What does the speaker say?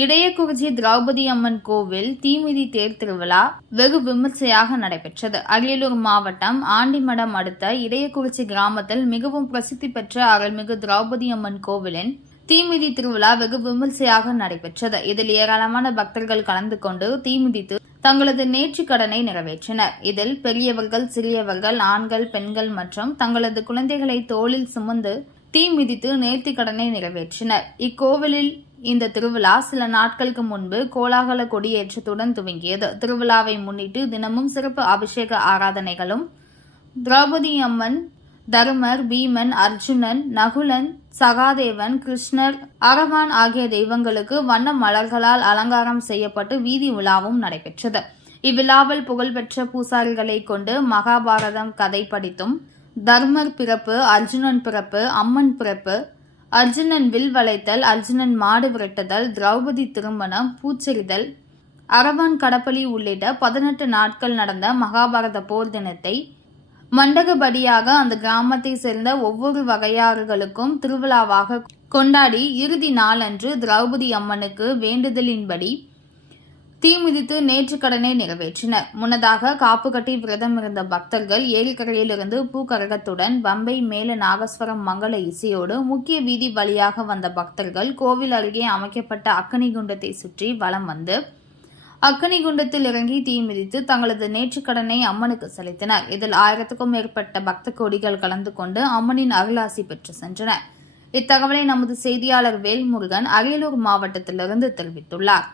இடையக்குறிச்சி திரௌபதி அம்மன் கோவில் தீமிதி தேர் திருவிழா வெகு விமர்சையாக நடைபெற்றது. அரியலூர் மாவட்டம் ஆண்டிமடம் அடுத்த இடையக்குறிச்சி கிராமத்தில் மிகவும் பிரசித்தி பெற்ற அருள்மிகு திரௌபதி அம்மன் கோவிலின் தீமிதி திருவிழா வெகு விமர்சையாக நடைபெற்றது. இதில் ஏராளமான பக்தர்கள் கலந்து கொண்டு தீமிதித்து தங்களது நேற்று கடனை நிறைவேற்றினர். இதில் பெரியவர்கள் சிறியவர்கள் ஆண்கள் பெண்கள் மற்றும் தங்களது குழந்தைகளை தோளில் சுமந்து தீ மிதித்து நேர்த்தி கடனை நிறைவேற்றினர். இக்கோவிலில் இந்த திருவிழா சில நாட்களுக்கு முன்பு கோலாகல கொடியேற்றத்துடன் துவங்கியது. திருவிழாவை முன்னிட்டு தினமும் சிறப்பு அபிஷேக ஆராதனைகளும் திரௌபதி அம்மன் தருமர் பீமன் அர்ஜுனன் நகுலன் சகாதேவன் கிருஷ்ணர் அரவான் ஆகிய தெய்வங்களுக்கு வண்ண மலர்களால் அலங்காரம் செய்யப்பட்டு வீதி உலாவும் நடைபெற்றது. இவ்விழாவில் புகழ்பெற்ற பூசாரிகளை கொண்டு மகாபாரதம் கதை படித்தும் தர்மர் பிறப்பு அர்ஜுனன் பிறப்பு அம்மன் பிறப்பு அர்ஜுனன் வில் வளைத்தல் அர்ஜுனன் மாடு விரட்டுதல் திரௌபதி திருமணம் பூச்செறிதல் அரவான் கடப்பலி உள்ளிட்ட பதினெட்டு நாட்கள் நடந்த மகாபாரத போர் தினத்தை மண்டகபடியாக அந்த கிராமத்தை சேர்ந்த ஒவ்வொரு வகையாறுகளுக்கும் திருவிழாவாக கொண்டாடி இறுதி நாளன்று திரௌபதி அம்மனுக்கு வேண்டுதலின்படி தீ மிதித்து நேற்று கடனை நிறைவேற்றினர். முன்னதாக காப்பு கட்டி விரதம் இருந்த பக்தர்கள் ஏரிக்கரையிலிருந்து பூக்கரகத்துடன் பம்பை மேல நாகஸ்வரம் மங்கள இசையோடு முக்கிய வீதி வழியாக வந்த பக்தர்கள் கோவில் அருகே அமைக்கப்பட்ட அக்கனி குண்டத்தை சுற்றி வலம் வந்து அக்கனி குண்டத்தில் இறங்கி தீ மிதித்து தங்களது நேற்று கடனை அம்மனுக்கு செலுத்தினர். இதில் ஆயிரத்துக்கும் மேற்பட்ட பக்த கோடிகள் கலந்து கொண்டு அம்மனின் அருளாசி பெற்று சென்றனர். இத்தகவலை நமது செய்தியாளர் வேல்முருகன் அரியலூர் மாவட்டத்திலிருந்து தெரிவித்துள்ளார்.